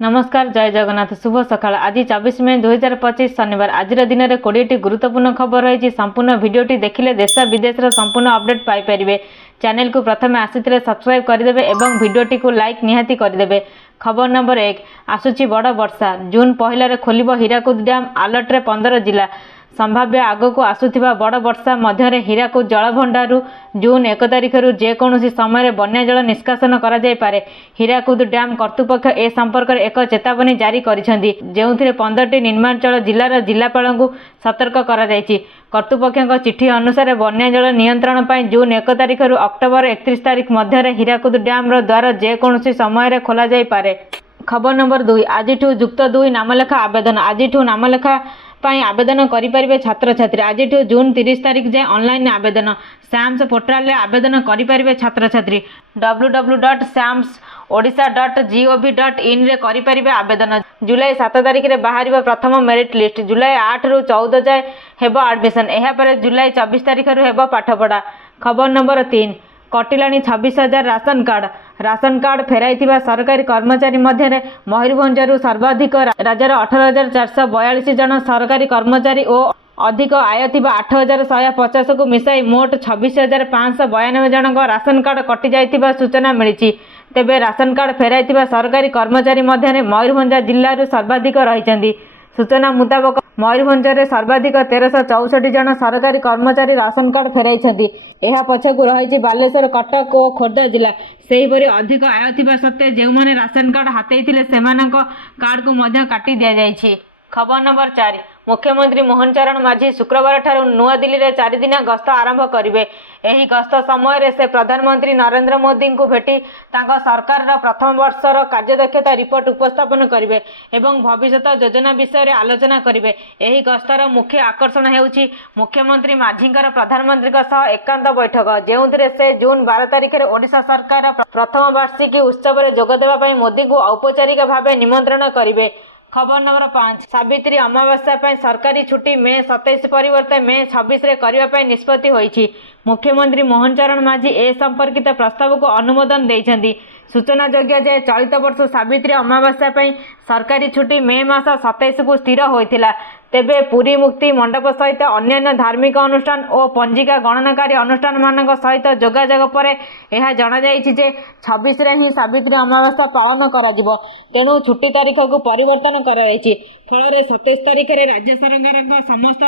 नमस्कार जय जगन्नाथ शुभ सकाळ आज 24 मे 2025 शनिवार आज दिन में 20टी गुरुत्वपूर्ण खबर रही संपूर्ण भिडटी देखिले देश विदेश संपूर्ण अपडेट पाइपर चैनल को प्रथम आसी सब्सक्राइब करदे और भिडटी को लाइक निहाती करदे। खबर नंबर 1 आसुची बड़ वर्षा जून पहलार खोल हीराकुद डैम अलर्ट रे 15 जिला संभाव्य आग को आसुथिबा बड़ वर्षा मध्य हीराकुद जलभंडार जून 1 तारिख जेकोसी समय बन्या जल निष्कासन करा जाय पारे। हीराकुद डैम कर्तृपक्ष ए संपर्क में एक चेतावनी जारी करिसेंती जेउथिरे 15टी निर्मांचल जिलार जिलापाल को सतर्क करा जायछि। कर्तृपक्ष चिठी अनुसार बन्या जल नियंत्रण पर जून 1 तारिख अक्टोबर 31 तारिख मध्य हीराकुद डैम द्वार जेकोसी समय खोल जाय पारे। खबर नंबर 2 आज युक्त 2 नामलेखा आवेदन आज नामलेखा आवेदन करें छात्र छात्री आज जून 30 तारिख जाए ऑनलाइन आवेदन सैम्स पोर्टाल रे आवेदन करें छात्र छात्री www.samsodisha.gov.in रे करें आवेदन। जुलाई 7 तारिख रे बाहर प्रथम मेरिट लिस्ट जुलाई 8 रु 14 जाए हेब एडमिशन यापर जुलाई 24 तारिख रु हेब पाठपढ़ा। खबर नंबर 3 कटिलानी 26,000 राशन कार्ड फेराई सरकारी कर्मचारी मध्य मयूरभंजर सर्वाधिक राज्यर 18,442 जन सरकारी कर्मचारी और अधिक आय 8,150 को मिसाई मोट 26,592 जन राशन कार्ड कटि जाइथिबा सूचना मिली। तेबे राशन कार्ड फेराई सरकारी कर्मचारी मध्य मयूरभंज जिल्लार सर्वाधिक रही। सूचना मुताबक मयूरभंजर सर्वाधिक 1,364 जन सरकारी कर्मचारी राशन कार्ड फेराई। यह पछकु रही बालेश्वर कटक और खोर्धा जिला सेहीपरि अधिक आय थिबा सत्वे जो मैंने राशन कार्ड हाथेइथिले सेमानक कार्ड को मध्य काटी दिया जायछि। खबर नंबर 4 मुख्यमंत्री मोहन चरण माझी शुक्रवार ठारू नुआ दिल्ली रे 4 दिना गस्त आरंभ करिवे। एही गस्त समय से प्रधानमंत्री नरेंद्र मोदी को भेटी तांका सरकार प्रथम वर्षर कार्यदक्षता रिपोर्ट उपस्थापन करिवे एवं भविष्यत योजना विषय रे आलोचना करिवे। एही गस्तर मुख्य आकर्षण हेउछि मुख्यमंत्री माझींकर प्रधानमंत्री सह एकांत बैठक जेउथिरे से जून 12 तारिख रे ओडिशा सरकार प्रथम वार्षिकी उत्सव रे जोग देबा पई मोदी को औपचारिक भाव निमंत्रण करिवे। खबर नंबर 5 सावित्री अमावास्या सरकारी छुट्टी मे 27 परिवर्ते मे 26 रे करने निष्पत्ति होईछि। मुख्यमंत्री मोहन चरण माझी ए संपर्कित प्रस्ताव को अनुमोदन देइछन्ति। सूचना योग्य जे चलित वर्ष सावित्री अमावास्या सरकारी छुट्टी मे मास 27 को स्थिर होइथिला। तेबे पुरी मुक्ति मंडप सहित अन्य धार्मिक अनुष्ठान और पंजिका गणनाकारी अनुष्ठान मानक सहित जोगाजोग पर यह जना जाइछि जे 26 रे ही सावित्री अमावास्या पालन करा जिवो। तेणु छुट्टी तारीख को परिवर्तन करा जाइछि। फल 27 तारिख रे राज्य सरकार समस्त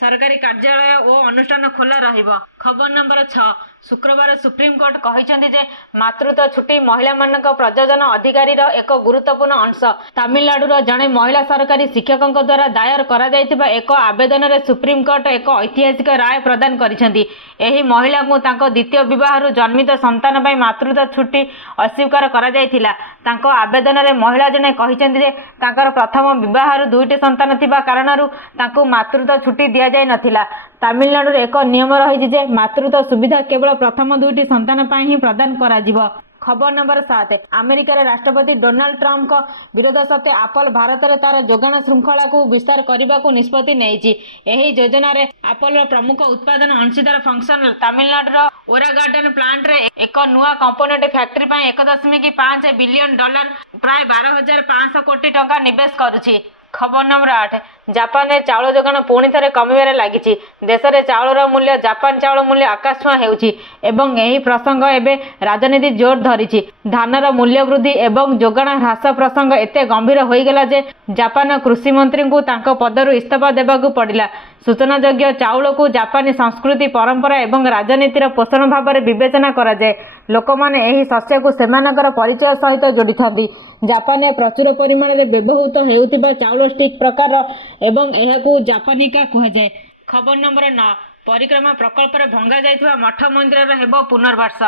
सरकारी कार्यालय और अनुष्ठान खोला रहिबो। खबर नंबर 6 शुक्रवार सुप्रीमकोर्ट कहिसेंति जे मातृत्व छुट्टी महिला मानक प्रयोजन अधिकारी एक गुरुत्वपूर्ण अंश। तमिलनाडुर जड़े महिला सरकारी शिक्षकों द्वारा दायर करा जाइतिबा एक आवेदन रे सुप्रीमकोर्ट एक ऐतिहासिक राय प्रदान करिसेंति। एही महिला को तांको द्वितीय विवाह जन्मित संतान पई मातृत्व छुट्टी अस्वीकार करा जाइथिला। तांको आवेदन रे महिला जने कहिसेंति जे तांकर प्रथम विवाह 2टी संतान थिबा कारणरू तांको मातृत्व छुट्टी दिया जाय नथिला। तमिलनाडु एक नियम रही जे मातृत्व सुविधा केवल प्रथम 2टी संतान पई ही प्रदान करा जिवो। खबर नंबर 7 अमेरिकार राष्ट्रपति डोनाल्ड ट्रम्प का विरोध सत्वे एप्पल भारत में तार जोगाण श्रृंखला को विस्तार करने को निष्पत्ति नेइछि। एही योजना रे एप्पल प्रमुख उत्पादन अंशीदार फंक्शन तमिलनाडुर ओरागार्डन प्लांट रे एक नुआ कंपोनेंट फैक्ट्री पर 1.5 बिलियन डॉलर प्राय 12,500 कोटी टंका निवेश करुछि। खबर नंबर 8 जापान रे चाउल जोगाण पुणी थे कमिबार लगी। देश में चाउलर मूल्य जापान चाउल मूल्य आकाशछुआ हेउछि एवं एही प्रसंग एबे राजनीति जोर धरिछि। धानर मूल्य वृद्धि एवं जोगाण ह्रास प्रसंग एते गंभीर होईगला जे जापान कृषि मंत्री को तांको पदरु इस्तीफा देबाकू पड़िला। सूचना योग्य चाउल को जापानी संस्कृति परंपरा एवं राजनीतिर पोषण भाव में विवेचना करा जाए। लोक माने एही शस्य को सेमानकर परिचय सहित जोड़ी थांती। जापान में प्रचुर परिमाण में व्यवहृत हेउथिबा चाउल स्टिक प्रकार एवं एहाकू जापानिका कहा जाए। खबर नंबर 9 परिक्रमा प्रकल्प रे भंगा जाइथिबा मठ मंदिर हेबो पुनर्वास।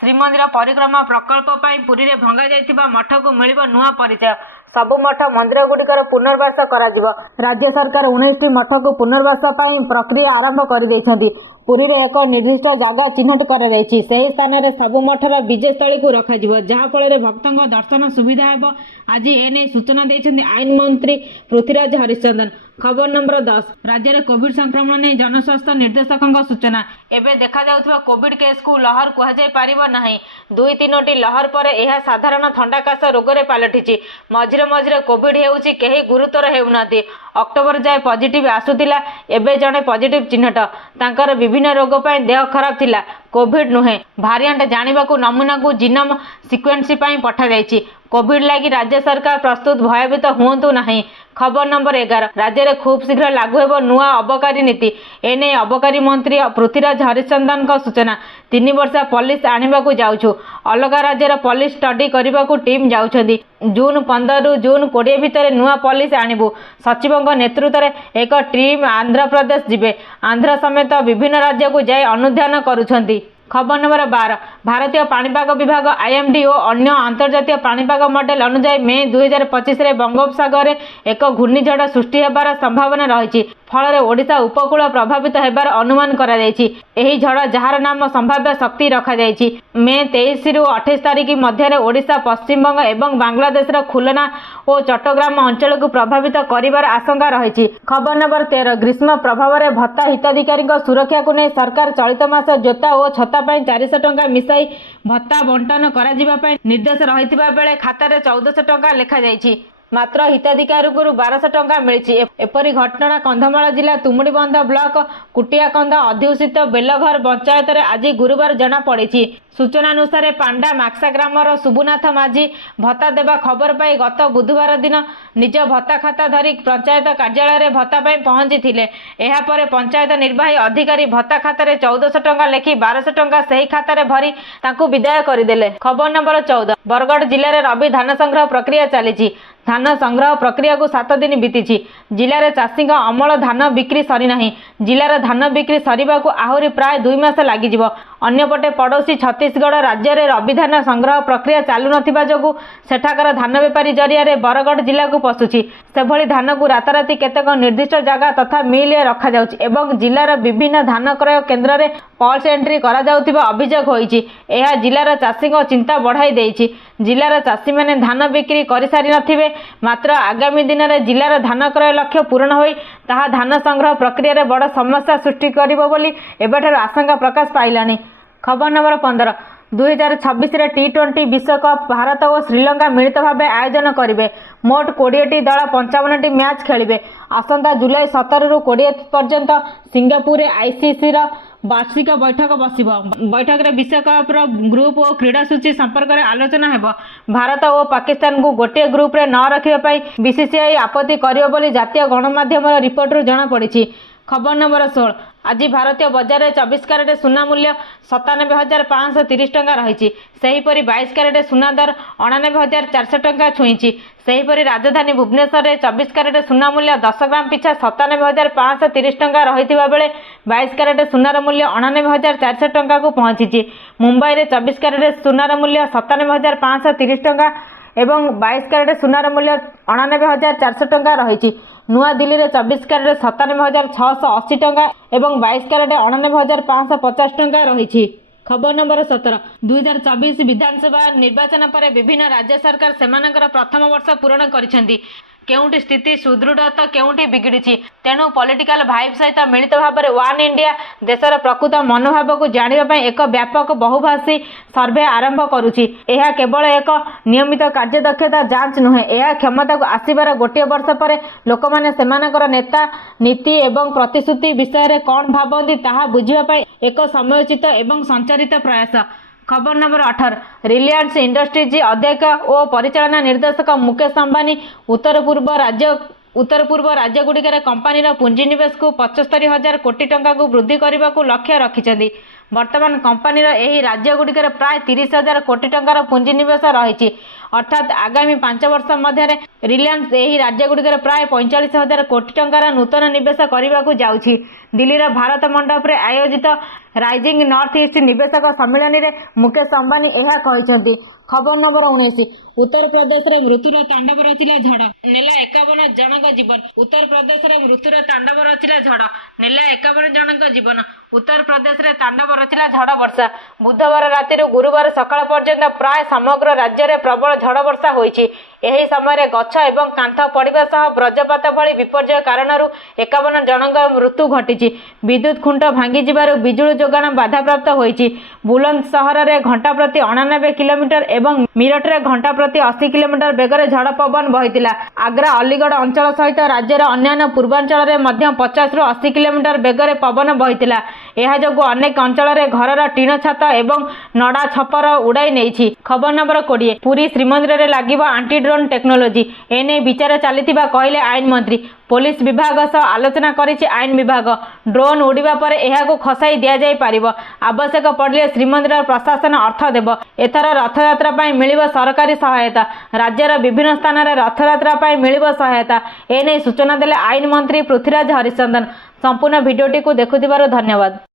श्रीमंदिर परिक्रमा प्रकल्प पुरी रे भंगा जाइथिबा मठ को मिलिबो नुआ परिचय। सबु मठ मंदिर गुड़िकर पुनर्वास करा जिवो। राज्य सरकार 19टी मठ को पुनर्वास प्रक्रिया आरंभ कर देइछन्ति। ପୁରୀରେ ଏକ ନିର୍ଦ୍ଦିଷ୍ଟ ଜାଗା ଚିହ୍ନଟ କରାଯାଇଛି। ସେହି ସ୍ଥାନରେ ସବୁ ମଠର ବିଜେସ୍ଥଳୀକୁ ରଖାଯିବ, ଯାହାଫଳରେ ଭକ୍ତଙ୍କ ଦର୍ଶନ ସୁବିଧା ହେବ। ଆଜି ଏନେଇ ସୂଚନା ଦେଇଛନ୍ତି ଆଇନ ମନ୍ତ୍ରୀ ପୃଥ୍ୱୀରାଜ ହରିଚନ୍ଦନ। ଖବର ନମ୍ବର 10, ରାଜ୍ୟରେ କୋଭିଡ୍ ସଂକ୍ରମଣ ନେଇ ଜନସ୍ୱାସ୍ଥ୍ୟ ନିର୍ଦ୍ଦେଶକଙ୍କ ସୂଚନା। ଏବେ ଦେଖାଯାଉଥିବା କୋଭିଡ୍ କେସ୍କୁ ଲହର କୁହାଯାଇ ପାରିବ ନାହିଁ। 2-3ଟି ଲହର ପରେ ଏହା ସାଧାରଣ ଥଣ୍ଡା କାଶ ରୋଗରେ ପାଲଟିଛି। ମଝିରେ ମଝିରେ କୋଭିଡ୍ ହେଉଛି, କେହି ଗୁରୁତର ହେଉନାହାନ୍ତି। ଅକ୍ଟୋବର ଯାଏ ପଜିଟିଭ୍ ଆସୁଥିଲା, ଏବେ ଜଣେ ପଜିଟିଭ୍ ଚିହ୍ନଟ। ତାଙ୍କର ବିଭିନ୍ନ ରୋଗ ପାଇଁ ଦେହ ଖରାପ ଥିଲା, କୋଭିଡ୍ ନୁହେଁ। ଭାରିଆଣ୍ଟ ଜାଣିବାକୁ ନମୁନାକୁ ଜିନୋମ ସିକ୍ୱେନ୍ସିଂ ପାଇଁ ପଠାଯାଇଛି। କୋଭିଡ୍ ଲାଗି ରାଜ୍ୟ ସରକାର ପ୍ରସ୍ତୁତ, ଭୟଭୀତ ହୁଅନ୍ତୁ ନାହିଁ। ଖବର ନମ୍ବର 11, ରାଜ୍ୟରେ ଖୁବ୍ ଶୀଘ୍ର ଲାଗୁ ହେବ ନୂଆ ଅବକାରୀ ନୀତି। ଏନେଇ ଅବକାରୀ ମନ୍ତ୍ରୀ ପୃଥ୍ୱୀରାଜ ହରିଚନ୍ଦନଙ୍କ ସୂଚନା। 3 ବର୍ଷିଆ ପଲିସି ଆଣିବାକୁ ଯାଉଛୁ। ଅଲଗା ରାଜ୍ୟର ପଲିସି ଷ୍ଟଡି କରିବାକୁ ଟିମ୍ ଯାଉଛନ୍ତି। ଜୁନ୍ 15ରୁ ଜୁନ୍ 20 ଭିତରେ ନୂଆ ପଲିସି ଆଣିବୁ। ସଚିବଙ୍କ ନେତୃତ୍ୱରେ ଏକ ଟିମ୍ ଆନ୍ଧ୍ରପ୍ରଦେଶ ଯିବେ। ଆନ୍ଧ୍ର ସମେତ ବିଭିନ୍ନ ରାଜ୍ୟକୁ ଯାଇ ଅନୁଧ୍ୟାନ କରୁଛନ୍ତି। ଖବର ନମ୍ବର 12, ଭାରତୀୟ ପାଣିପାଗ ବିଭାଗ IMD ଓ ଅନ୍ୟ ଆନ୍ତର୍ଜାତୀୟ ପାଣିପାଗ ମଡେଲ ଅନୁଯାୟୀ ମେ 2025ରେ ବଙ୍ଗୋପସାଗରରେ ଏକ ଘୂର୍ଣ୍ଣିଝଡ଼ ସୃଷ୍ଟି ହେବାର ସମ୍ଭାବନା ରହିଛି। ଫଳରେ ଓଡ଼ିଶା ଉପକୂଳ ପ୍ରଭାବିତ ହେବାର ଅନୁମାନ କରାଯାଇଛି। ଏହି ଝଡ଼, ଯାହାର ନାମ ସମ୍ଭାବ୍ୟ ଶକ୍ତି ରଖାଯାଇଛି, ମେ 23ରୁ 28 ତାରିଖ ମଧ୍ୟରେ ଓଡ଼ିଶା, ପଶ୍ଚିମବଙ୍ଗ ଏବଂ ବାଂଲାଦେଶର ଖୁଲନା ଓ ଚଟ୍ଟଗ୍ରାମ ଅଞ୍ଚଳକୁ ପ୍ରଭାବିତ କରିବାର ଆଶଙ୍କା ରହିଛି। ଖବର ନମ୍ବର 13, ଗ୍ରୀଷ୍ମ ପ୍ରଭାବରେ ଭତ୍ତା ହିତାଧିକାରୀଙ୍କ ସୁରକ୍ଷାକୁ ନେଇ ସରକାର ଚଳିତ ମାସ ଜୋତା ଓ ଛତା ପାଇଁ 400 ଟଙ୍କା ମିଶାଇ ଭତ୍ତା ବଣ୍ଟନ କରାଯିବା ପାଇଁ ନିର୍ଦ୍ଦେଶ ରହିଥିବା ବେଳେ ଖାତାରେ 1400 ଟଙ୍କା ଲେଖାଯାଇଛି। ମାତ୍ର ହିତାଧିକାରୀଙ୍କୁ 1200 ଟଙ୍କା ମିଳିଛି। ଏପରି ଘଟଣା କନ୍ଧମାଳ ଜିଲ୍ଲା ତୁମୁଡ଼ିବନ୍ଧ ବ୍ଲକ କୁଟିଆକନ୍ଦ ଅଧ୍ୟୁଷିତ ବେଲଘର ପଞ୍ଚାୟତରେ ଆଜି ଗୁରୁବାର ଜଣାପଡ଼ିଛି। ସୂଚନାନୁସାରେ ପାଣ୍ଡା ମାକ୍ସା ଗ୍ରାମର ସୁବୁନାଥ ମାଝୀ ଭତ୍ତା ଦେବା ଖବର ପାଇ ଗତ ବୁଧବାର ଦିନ ନିଜ ଭତ୍ତା ଖାତା ଧରି ପଞ୍ଚାୟତ କାର୍ଯ୍ୟାଳୟରେ ଭତ୍ତା ପାଇଁ ପହଞ୍ଚିଥିଲେ। ଏହାପରେ ପଞ୍ଚାୟତ ନିର୍ବାହୀ ଅଧିକାରୀ ଭତ୍ତା ଖାତାରେ 1400 ଟଙ୍କା ଲେଖି 1200 ଟଙ୍କା ସେହି ଖାତାରେ ଭରି ତାଙ୍କୁ ବିଦାୟ କରିଦେଲେ। ଖବର ନମ୍ବର 14, ବରଗଡ଼ ଜିଲ୍ଲାରେ ରବି ଧାନ ସଂଗ୍ରହ ପ୍ରକ୍ରିୟା ଚାଲିଛି। ଧାନ ସଂଗ୍ରହ ପ୍ରକ୍ରିୟାକୁ 7 ଦିନ ବିତିଛି। ଜିଲ୍ଲାରେ ଚାଷୀଙ୍କ ଅମଳ ଧାନ ବିକ୍ରି ସରିନାହିଁ। ଜିଲ୍ଲାର ଧାନ ବିକ୍ରି ସରିବାକୁ ଆହୁରି ପ୍ରାୟ 2 ମାସ ଲାଗିଯିବ। ଅନ୍ୟପଟେ ପଡ଼ୋଶୀ ଛତିଶଗଡ଼ ରାଜ୍ୟରେ ରବି ଧାନ ସଂଗ୍ରହ ପ୍ରକ୍ରିୟା ଚାଲୁନଥିବା ଯୋଗୁଁ ସେଠାକାର ଧାନ ବେପାରୀ ଜରିଆରେ ବରଗଡ଼ ଜିଲ୍ଲାକୁ ପଶୁଛି। ସେଭଳି ଧାନକୁ ରାତାରାତି କେତେକ ନିର୍ଦ୍ଦିଷ୍ଟ ଜାଗା ତଥା ମିଲ୍ରେ ରଖାଯାଉଛି ଏବଂ ଜିଲ୍ଲାର ବିଭିନ୍ନ ଧାନ କ୍ରୟ କେନ୍ଦ୍ରରେ ପଲ୍ସ ଏଣ୍ଟ୍ରି କରାଯାଉଥିବା ଅଭିଯୋଗ ହୋଇଛି। ଏହା ଜିଲ୍ଲାର ଚାଷୀଙ୍କ ଚିନ୍ତା ବଢ଼ାଇ ଦେଇଛି। ଜିଲ୍ଲାର ଚାଷୀମାନେ ଧାନ ବିକ୍ରି କରିସାରିନଥିବେ, ମାତ୍ର ଆଗାମୀ ଦିନରେ ଜିଲ୍ଲାର ଧାନ କ୍ରୟ ଲକ୍ଷ୍ୟ ପୂରଣ ହୋଇ ତାହା ଧାନ ସଂଗ୍ରହ ପ୍ରକ୍ରିୟାରେ ବଡ଼ ସମସ୍ୟା ସୃଷ୍ଟି କରିବ ବୋଲି ଏବେଠାରୁ ଆଶଙ୍କା ପ୍ରକାଶ ପାଇଲାଣି। ଖବର ନମ୍ବର 15, 2026ରେ T20 ବିଶ୍ୱକପ୍ ଭାରତ ଓ ଶ୍ରୀଲଙ୍କା ମିଳିତ ଭାବେ ଆୟୋଜନ କରିବେ। ମୋଟ 20ଟି ଦଳ 55ଟି ମ୍ୟାଚ୍ ଖେଳିବେ। ଆସନ୍ତା ଜୁଲାଇ 17ରୁ 20 ପର୍ଯ୍ୟନ୍ତ ସିଙ୍ଗାପୁରରେ ICCର ବାର୍ଷିକ ବୈଠକ ବସିବ। ବୈଠକରେ ବିଶ୍ୱକପ୍ର ଗ୍ରୁପ ଓ କ୍ରୀଡ଼ା ସୂଚୀ ସମ୍ପର୍କରେ ଆଲୋଚନା ହେବ। ଭାରତ ଓ ପାକିସ୍ତାନକୁ ଗୋଟିଏ ଗ୍ରୁପରେ ନ ରଖିବା ପାଇଁ BCCI ଆପତ୍ତି କରିବ ବୋଲି ଜାତୀୟ ଗଣମାଧ୍ୟମର ରିପୋର୍ଟରୁ ଜଣାପଡ଼ିଛି। ଖବର ନମ୍ବର 16, ଆଜି ଭାରତୀୟ ବଜାରରେ 24 କ୍ୟାରେଟ୍ ସୁନା ମୂଲ୍ୟ 97,530 ଟଙ୍କା ରହିଛି। ସେହିପରି 22 କ୍ୟାରେଟ୍ ସୁନା ଦର 99,400 ଟଙ୍କା ଛୁଇଁଛି। ସେହିପରି ରାଜଧାନୀ ଭୁବନେଶ୍ୱରରେ 24 କ୍ୟାରେଟ୍ ସୁନା ମୂଲ୍ୟ 10 ଗ୍ରାମ ପିଛା 97,530 ଟଙ୍କା ରହିଥିବା ବେଳେ 22 କ୍ୟାରେଟ୍ ସୁନାର ମୂଲ୍ୟ 99,400 ଟଙ୍କାକୁ ପହଞ୍ଚିଛି। ମୁମ୍ବାଇରେ 24 କ୍ୟାରେଟ୍ ସୁନାର ମୂଲ୍ୟ 97,530 ଟଙ୍କା ଏବଂ 22 କ୍ୟାରେଟ୍ ସୁନାର ମୂଲ୍ୟ 99,400 ଟଙ୍କା ରହିଛି। ନୂଆଦିଲ୍ଲୀରେ 24 କ୍ୟାରେଟ୍ 97,680 ଟଙ୍କା ଏବଂ 22 କ୍ୟାରେଟ୍ 99,550 ଟଙ୍କା ରହିଛି। ଖବର ନମ୍ବର 17, 2024 ବିଧାନସଭା ନିର୍ବାଚନ ପରେ ବିଭିନ୍ନ ରାଜ୍ୟ ସରକାର ସେମାନଙ୍କର ପ୍ରଥମ ବର୍ଷ ପୂରଣ କରିଛନ୍ତି। କେଉଁଠି ସ୍ଥିତି ସୁଦୃଢ଼ ତ କେଉଁଠି ବିଗିଡ଼ିଛି। ତେଣୁ ପଲିଟିକାଲ ଭାଇବ୍ ସହିତ ମିଳିତ ଭାବରେ ୱାନ୍ ଇଣ୍ଡିଆ ଦେଶର ପ୍ରକୃତ ମନୋଭାବକୁ ଜାଣିବା ପାଇଁ ଏକ ବ୍ୟାପକ ବହୁଭାଷୀ ସର୍ଭେ ଆରମ୍ଭ କରୁଛି। ଏହା କେବଳ ଏକ ନିୟମିତ କାର୍ଯ୍ୟଦକ୍ଷତା ଯାଞ୍ଚ ନୁହେଁ, ଏହା କ୍ଷମତାକୁ ଆସିବାର ଗୋଟିଏ ବର୍ଷ ପରେ ଲୋକମାନେ ସେମାନଙ୍କର ନେତା, ନୀତି ଏବଂ ପ୍ରତିଶ୍ରୁତି ବିଷୟରେ କ'ଣ ଭାବନ୍ତି ତାହା ବୁଝିବା ପାଇଁ ଏକ ସମୟୋଚିତ ଏବଂ ସଞ୍ଚରିତ ପ୍ରୟାସ। ଖବର ନମ୍ବର 18, ରିଲାଏନ୍ସ ଇଣ୍ଡଷ୍ଟ୍ରିଜ୍ ଅଧ୍ୟକ୍ଷ ଓ ପରିଚାଳନା ନିର୍ଦ୍ଦେଶକ ମୁକେଶ ଅମ୍ବାନୀ ଉତ୍ତର ପୂର୍ବ ରାଜ୍ୟଗୁଡ଼ିକରେ କମ୍ପାନୀର ପୁଞ୍ଜିନିବେଶକୁ 75,000 କୋଟି ଟଙ୍କାକୁ ବୃଦ୍ଧି କରିବାକୁ ଲକ୍ଷ୍ୟ ରଖିଛନ୍ତି। ବର୍ତ୍ତମାନ କମ୍ପାନୀର ଏହି ରାଜ୍ୟଗୁଡ଼ିକରେ ପ୍ରାୟ 30,000 କୋଟି ଟଙ୍କାର ପୁଞ୍ଜିନିବେଶ ରହିଛି। ଅର୍ଥାତ୍ ଆଗାମୀ 5 ବର୍ଷ ମଧ୍ୟରେ ରିଲାଏନ୍ସ ଏହି ରାଜ୍ୟଗୁଡ଼ିକରେ ପ୍ରାୟ 45,000 କୋଟି ଟଙ୍କାର ନୂତନ ନିବେଶ କରିବାକୁ ଯାଉଛି। ଦିଲ୍ଲୀର ଭାରତ ମଣ୍ଡପରେ ଆୟୋଜିତ ରାଇଜିଂ ନର୍ଥ ଇଷ୍ଟ ନିବେଶକ ସମ୍ମିଳନୀରେ ମୁକେଶ ଅମ୍ବାନୀ ଏହା କହିଛନ୍ତି। खबर नंबर 19 उत्तर प्रदेश रे मृत्युर तांडव रचिला झड़ नेला 51 जनक जीवन। उत्तर प्रदेश रे मृत्युर तांडव रचिला झड़ नेला 51 जनक जीवन। उत्तर प्रदेश रे तांडव रचिला झड़ वर्षा। बुधवार राति गुरुवार सकाळ पर्यंत प्राय समग्र राज्य में प्रबल झड़ वर्षा होईछि। एही समय गछ एवं कांथ पड़िबा सह वज्रपात भली विपर्यय कारण 51 जनक मृत्यु घटी। विद्युत खुंट भांगी जिबारु बिजुली जोगाण बाधाप्राप्त होईछि। बुलंद सहर में घंटा प्रति 89 किलोमीटर एवं मीरठ रे घंटा प्रति 80 किलोमीटर बेगर झड़ पवन बहितिला। आग्रा अलीगढ़ अंचल सहित राज्यर अन्य पूर्वांचल में 50 ରୁ 80 किलोमीटर बेगर पवन बहितिला। यह जोगु अनेक अंचल में घरर टीन छात एवं नड़ा छपर उड़ाई नहीं। खबर नंबर 20 पुरी श्रीमंदिर में लागिबा आंटी ड्रोन टेक्नोलोजी एने विचार चलीथिबा कहले आईन मंत्री। पुलिस विभाग सह आलोचना करिछि आईन विभाग। ड्रोन उड़िबा पर एहाको खसाई दिया जाय पारिबो। आवश्यक पड़िले श्रीमंदिर प्रशासन अर्थ देव। एथर रथयात्रा पाई मिलिबो सरकारी सहायता। राज्यर विभिन्न स्थान में रथयात्रा पाई मिलिबो सहायता। एने सूचना देले आईन मंत्री पृथ्वीराज हरिचंदन। संपूर्ण भिडियोटी को देखुथिबारु धन्यवाद।